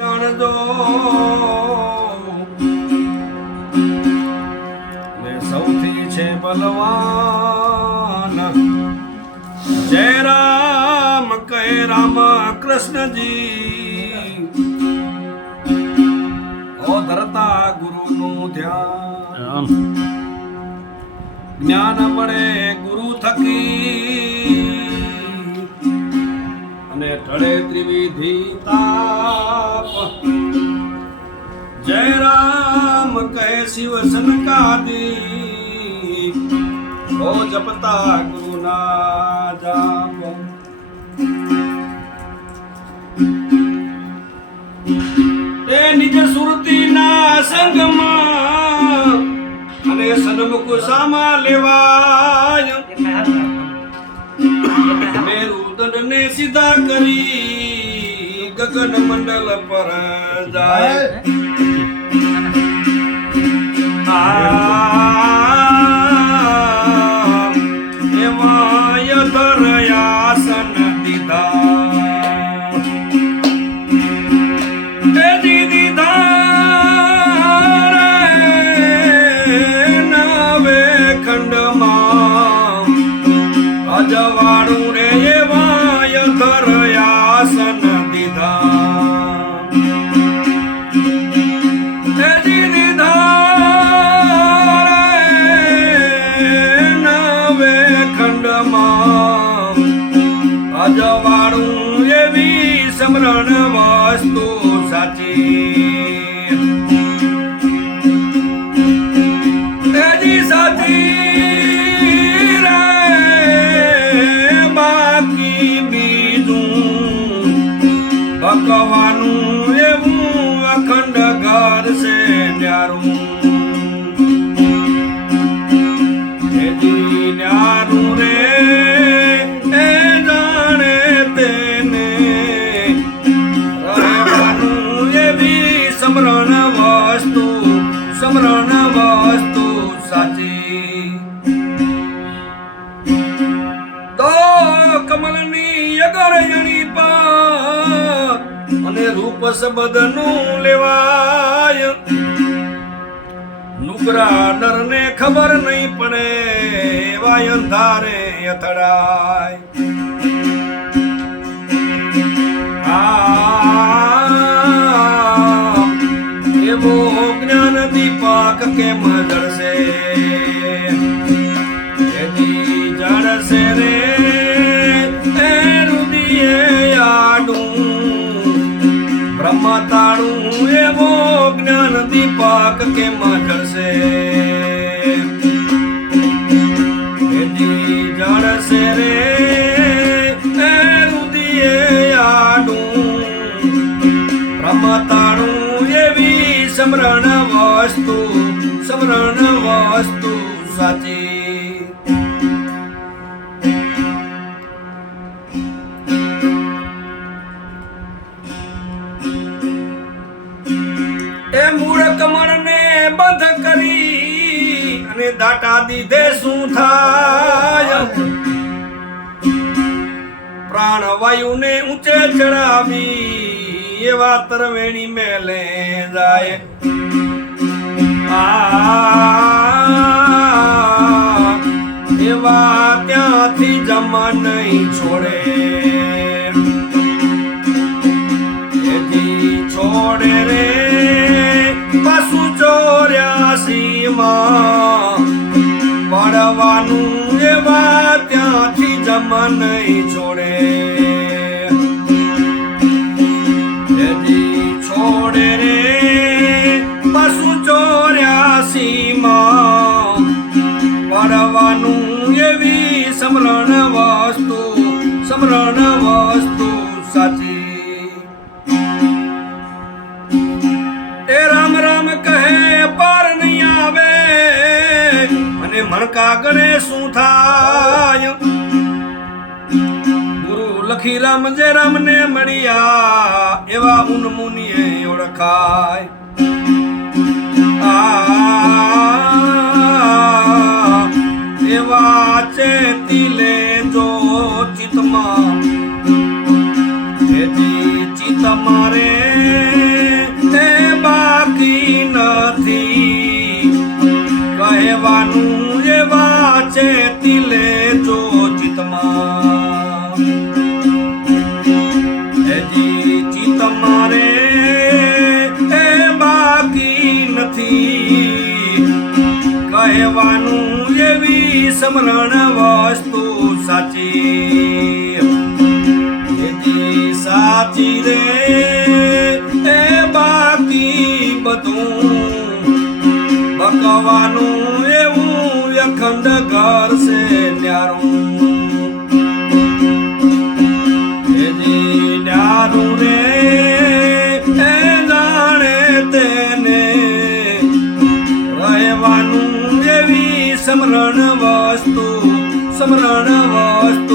જાણજો. ને સૌથી છે બલવાન. જય રામ કહે રામ કૃષ્ણજી. ઓ ધરતા ગુરુનું ધ્યાન. જ્ઞાન મળે ગુરુ થકી. ટળે ત્રિવિધિ તાપ જય રામ કહે શિવ સનકાદી ઓ જપતા ગુરુના જાપ એ નિજ સુરતીના સંગમાં અને સન્મુખ સામા લેવાય મેરુદંડ ને સીધા કરી ગગન મંડળ પર જાય. આ અજવાળું એવી સમરણ વસ્તુ સાચી. સમરણ વસ્તુ સાચી. તો કમલની અગરયણી પર અને રૂપ શબ્દનું લેવાય. નુકરા નરને ખબર નહીં પડે એવા અંધારે અથડાય. દીપક કેમ જળશે? એની જળશે રે, એ રુદિયે આડું. બ્રહ્મતાળું એવો જ્ઞાન દીપાક કેમ જળશે? એની જળશે રે સમરણ સમરણ વસ્તુ સાચી. એ મૂળ કમળને બંધ કરી અને દાટા દીધે શું થાય? પ્રાણવાયુને ઊંચે ચડાવી એવા તરવેણી મેલે જાય. આ એવા ત્યાંથી જમા નહીં છોડે. એથી છોડે રે. પશુ ચોર્યાસીમાં પડવાનું એવા ત્યાંથી જમા નહીં છોડે. મણકા શું થાય? ગુરુ લખી રામ જે રામને મળ્યા, એવા ઉન્મુનિએ ઓળખાય. આ એવા ચેતી લે જો ચિતમાં ચિત મારે સમરણ વસ્તુ સાચી. એથી સાચી રે, એ બાકી બધું. બકવાનું એવું અખંડ કરશે ન્યારું. એથી ન્યારું રે તેને રહેવાનું એવી સમરણ વસ્તુ સમરણ વસ્તુ.